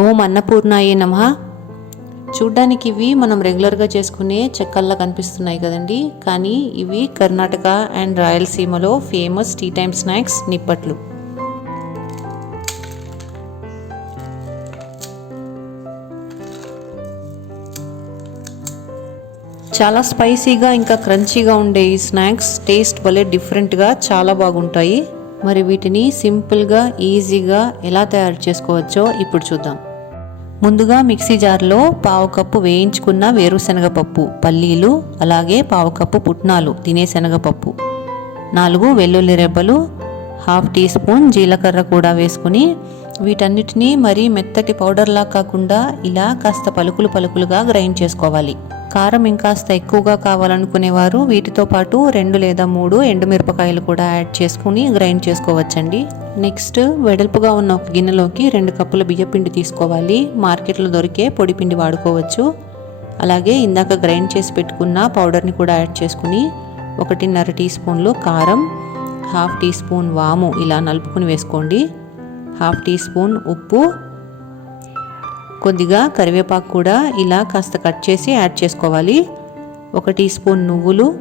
ఓం అన్నపూర్ణాయే నమ. చూడ్డానికి ఇవి మనం రెగ్యులర్గా చేసుకునే చెక్కల్లా కనిపిస్తున్నాయి కదండి. కానీ ఇవి కర్ణాటక అండ్ రాయలసీమలో ఫేమస్ టీ టైమ్ స్నాక్స్ నిప్పట్లు. చాలా స్పైసీగా ఇంకా క్రంచీగా ఉండే ఈ స్నాక్స్ టేస్ట్ భలే డిఫరెంట్గా చాలా బాగుంటాయి. మరి వీటిని సింపుల్గా ఈజీగా ఎలా తయారు చేసుకోవచ్చో ఇప్పుడు చూద్దాం. ముందుగా మిక్సీ జార్లో పావు కప్పు వేయించుకున్న వేరుశనగ పప్పు పల్లీలు అలాగే పావు కప్పు పుట్నాలు తినే శనగపప్పు నాలుగు వెల్లుల్లి రెబ్బలు హాఫ్ టీ స్పూన్ జీలకర్ర కూడా వేసుకుని వీటన్నిటినీ మరీ మెత్తటి పౌడర్లా కాకుండా ఇలా కాస్త పలుకులు పలుకులుగా గ్రైండ్ చేసుకోవాలి. కారం ఇంకాస్త ఎక్కువగా కావాలనుకునేవారు. వీటితో పాటు రెండు లేదా మూడు ఎండుమిరపకాయలు కూడా యాడ్ చేసుకుని గ్రైండ్ చేసుకోవచ్చండి. నెక్స్ట్ వెడల్పుగా ఉన్న ఒక గిన్నెలోకి రెండు కప్పుల బియ్యపిండి తీసుకోవాలి. మార్కెట్లో దొరికే పొడి పిండి వాడుకోవచ్చు. అలాగే ఇందాక గ్రైండ్ చేసి పెట్టుకున్న పౌడర్ని కూడా యాడ్ చేసుకుని ఒకటిన్నర టీ స్పూన్లు కారం హాఫ్ టీ స్పూన్ వాము ఇలా నలుపుకుని వేసుకోండి. హాఫ్ టీ స్పూన్ ఉప్పు కొద్దిగా కరివేపాకు కూడా ఇలా కాస్త కట్ చేసి యాడ్ చేసుకోవాలి. ఒక టీ స్పూన్ నువ్వులు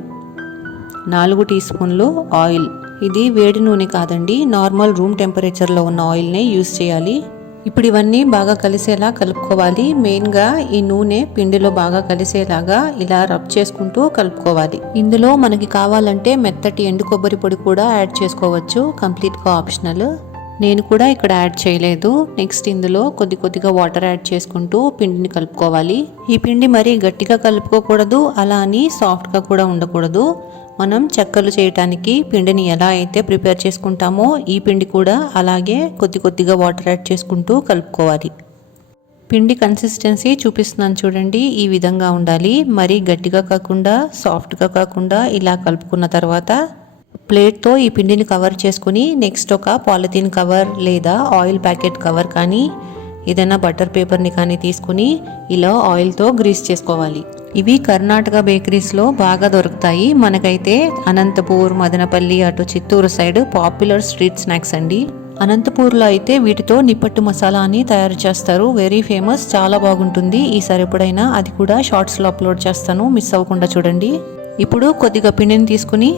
నాలుగు టీ స్పూన్లు ఆయిల్. ఇది వేడి నూనె కాదండి నార్మల్ రూమ్ టెంపరేచర్లో ఉన్న ఆయిల్నే యూస్ చేయాలి. ఇప్పుడు ఇవన్నీ బాగా కలిసేలా కలుపుకోవాలి. మెయిన్గా ఈ నూనె పిండిలో బాగా కలిసేలాగా ఇలా రబ్ చేసుకుంటూ కలుపుకోవాలి. ఇందులో మనకి కావాలంటే మెత్తటి ఎండు కొబ్బరి పొడి కూడా యాడ్ చేసుకోవచ్చు కంప్లీట్గా ఆప్షనల్. నేను కూడా ఇక్కడ యాడ్ చేయలేదు. నెక్స్ట్ ఇందులో కొద్ది కొద్దిగా వాటర్ యాడ్ చేసుకుంటూ పిండిని కలుపుకోవాలి. ఈ పిండి మరీ గట్టిగా కలుపుకోకూడదు అలా అని సాఫ్ట్గా కూడా ఉండకూడదు. మనం చెక్కలు చేయటానికి పిండిని ఎలా అయితే ప్రిపేర్ చేసుకుంటామో ఈ పిండి కూడా అలాగే కొద్ది కొద్దిగా వాటర్ యాడ్ చేసుకుంటూ కలుపుకోవాలి. పిండి కన్సిస్టెన్సీ చూపిస్తున్నాను చూడండి ఈ విధంగా ఉండాలి. మరీ గట్టిగా కాకుండా సాఫ్ట్గా కాకుండా ఇలా కలుపుకున్న తర్వాత ప్లేట్తో ఈ పిండిని కవర్ చేసుకుని నెక్స్ట్ ఒక పాలిథీన్ కవర్ లేదా ఆయిల్ ప్యాకెట్ కవర్ కానీ ఏదైనా బటర్ పేపర్ని కానీ తీసుకుని ఇలా ఆయిల్తో గ్రీస్ చేసుకోవాలి. ఇవి కర్ణాటక బేకరీస్లో బాగా దొరుకుతాయి. మనకైతే అనంతపూర్ మదనపల్లి అటు Chittoor side popular street snacks అండి. అనంతపూర్లో అయితే వీటితో నిప్పట్టు మసాలా అని తయారు చేస్తారు. వెరీ ఫేమస్ చాలా బాగుంటుంది. ఈసారి ఎప్పుడైనా అది కూడా షార్ట్స్లో అప్లోడ్ చేస్తాను. మిస్ అవ్వకుండా చూడండి. ఇప్పుడు కొద్దిగా పిండిని తీసుకుని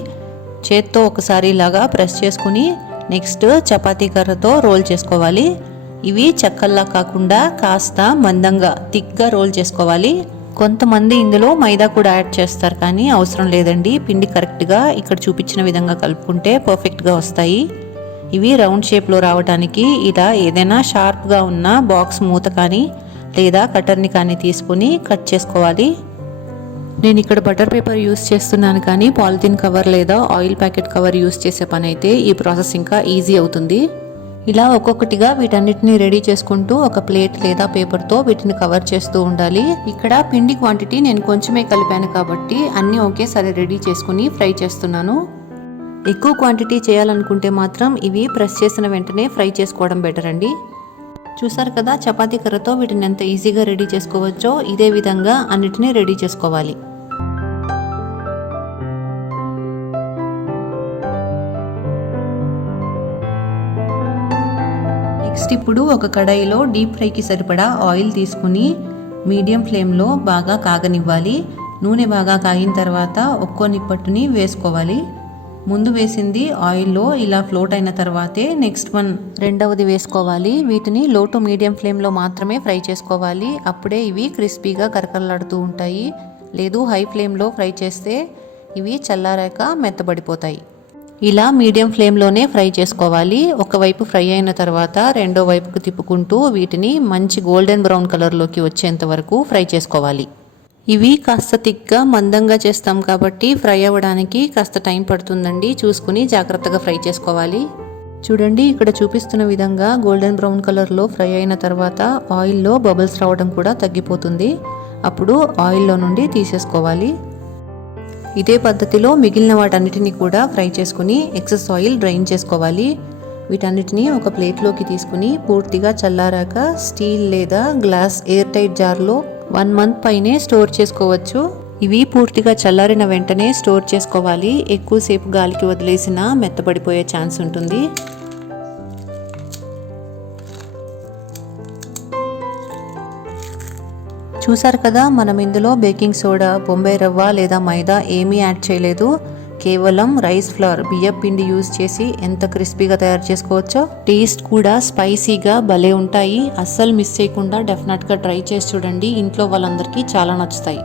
చేత్తో ఒకసారి ఇలాగా ప్రెస్ చేసుకుని నెక్స్ట్ చపాతీ కర్రతో రోల్ చేసుకోవాలి. ఇవి చెక్కల్లా కాకుండా కాస్త మందంగా థిక్గా రోల్ చేసుకోవాలి. కొంతమంది ఇందులో మైదా కూడా యాడ్ చేస్తారు కానీ అవసరం లేదండి. పిండి కరెక్ట్గా ఇక్కడ చూపించిన విధంగా కలుపుకుంటే పర్ఫెక్ట్గా వస్తాయి. ఇవి రౌండ్ షేప్లో రావడానికి ఇలా ఏదైనా షార్ప్గా ఉన్న బాక్స్ మూత కానీ లేదా కటర్ని కానీ తీసుకుని కట్ చేసుకోవాలి. నేను ఇక్కడ బటర్ పేపర్ యూస్ చేస్తున్నాను కానీ పాలిథిన్ కవర్ లేదా ఆయిల్ ప్యాకెట్ కవర్ యూస్ చేసే పని అయితే ఈ ప్రాసెస్ ఇంకా ఈజీ అవుతుంది. ఇలా ఒక్కొక్కటిగా వీటన్నిటిని రెడీ చేసుకుంటూ ఒక ప్లేట్ లేదా పేపర్తో వీటిని కవర్ చేస్తూ ఉండాలి. ఇక్కడ పిండి క్వాంటిటీ నేను కొంచెమే కలిపాను కాబట్టి అన్నీ ఒకేసారి రెడీ చేసుకుని ఫ్రై చేస్తున్నాను. ఎక్కువ క్వాంటిటీ చేయాలనుకుంటే మాత్రం ఇవి ప్రెస్ చేసిన వెంటనే ఫ్రై చేసుకోవడం బెటర్ అండి. చూసారు కదా చపాతీ కర్రతో వీటిని ఎంత ఈజీగా రెడీ చేసుకోవచ్చో ఇదే విధంగా అన్నిటినీ రెడీ చేసుకోవాలి. నెక్స్ట్ ఇప్పుడు ఒక కడాయిలో డీప్ ఫ్రైకి సరిపడా ఆయిల్ తీసుకుని మీడియం ఫ్లేమ్లో బాగా కాగనివ్వాలి. నూనె బాగా కాగిన తర్వాత ఒక్కో నిప్పట్టుని వేసుకోవాలి. ముందు వేసింది ఆయిల్లో ఇలా ఫ్లోట్ అయిన తర్వాతే నెక్స్ట్ వన్ రెండవది వేసుకోవాలి. వీటిని లో టు మీడియం ఫ్లేమ్లో మాత్రమే ఫ్రై చేసుకోవాలి. అప్పుడే ఇవి క్రిస్పీగా కరకరలాడుతూ ఉంటాయి. లేదు హై ఫ్లేమ్లో ఫ్రై చేస్తే ఇవి చల్లారాక మెత్తబడిపోతాయి. ఇలా మీడియం ఫ్లేమ్లోనే ఫ్రై చేసుకోవాలి. ఒకవైపు ఫ్రై అయిన తర్వాత రెండో వైపుకు తిప్పుకుంటూ వీటిని మంచి గోల్డెన్ బ్రౌన్ కలర్లోకి వచ్చేంత వరకు ఫ్రై చేసుకోవాలి. ఇవి కాస్త థిక్గా మందంగా చేస్తాం కాబట్టి ఫ్రై అవ్వడానికి కాస్త టైం పడుతుందండి. చూసుకుని జాగ్రత్తగా ఫ్రై చేసుకోవాలి. చూడండి ఇక్కడ చూపిస్తున్న విధంగా గోల్డెన్ బ్రౌన్ కలర్లో ఫ్రై అయిన తర్వాత ఆయిల్లో బబుల్స్ రావడం కూడా తగ్గిపోతుంది. అప్పుడు ఆయిల్లో నుండి తీసేసుకోవాలి. ఇదే పద్ధతిలో మిగిలిన వాటన్నిటిని కూడా ఫ్రై చేసుకుని ఎక్సెస్ ఆయిల్ డ్రైన్ చేసుకోవాలి. వీటన్నిటిని ఒక ప్లేట్లోకి తీసుకుని పూర్తిగా చల్లారాక స్టీల్ లేదా గ్లాస్ ఎయిర్ టైట్ జార్లో వన్ మంత్ పైనే స్టోర్ చేసుకోవచ్చు. ఇవి పూర్తిగా చల్లారిన వెంటనే స్టోర్ చేసుకోవాలి. ఎక్కువసేపు గాలికి వదిలేసినా మెత్తబడిపోయే ఛాన్స్ ఉంటుంది. చూసారు కదా మనం ఇందులో బేకింగ్ సోడా బొంబాయి రవ్వ లేదా మైదా ఏమీ యాడ్ చేయలేదు. కేవలం రైస్ ఫ్లవర్ బియ్యం పిండి యూజ్ చేసి ఎంత క్రిస్పీగా తయారు చేసుకోవచ్చో టేస్ట్ కూడా స్పైసీగా భలే ఉంటాయి. అస్సలు మిస్ చేయకుండా డెఫినెట్గా ట్రై చేసి చూడండి. ఇంట్లో వాళ్ళందరికీ చాలా నచ్చుతాయి.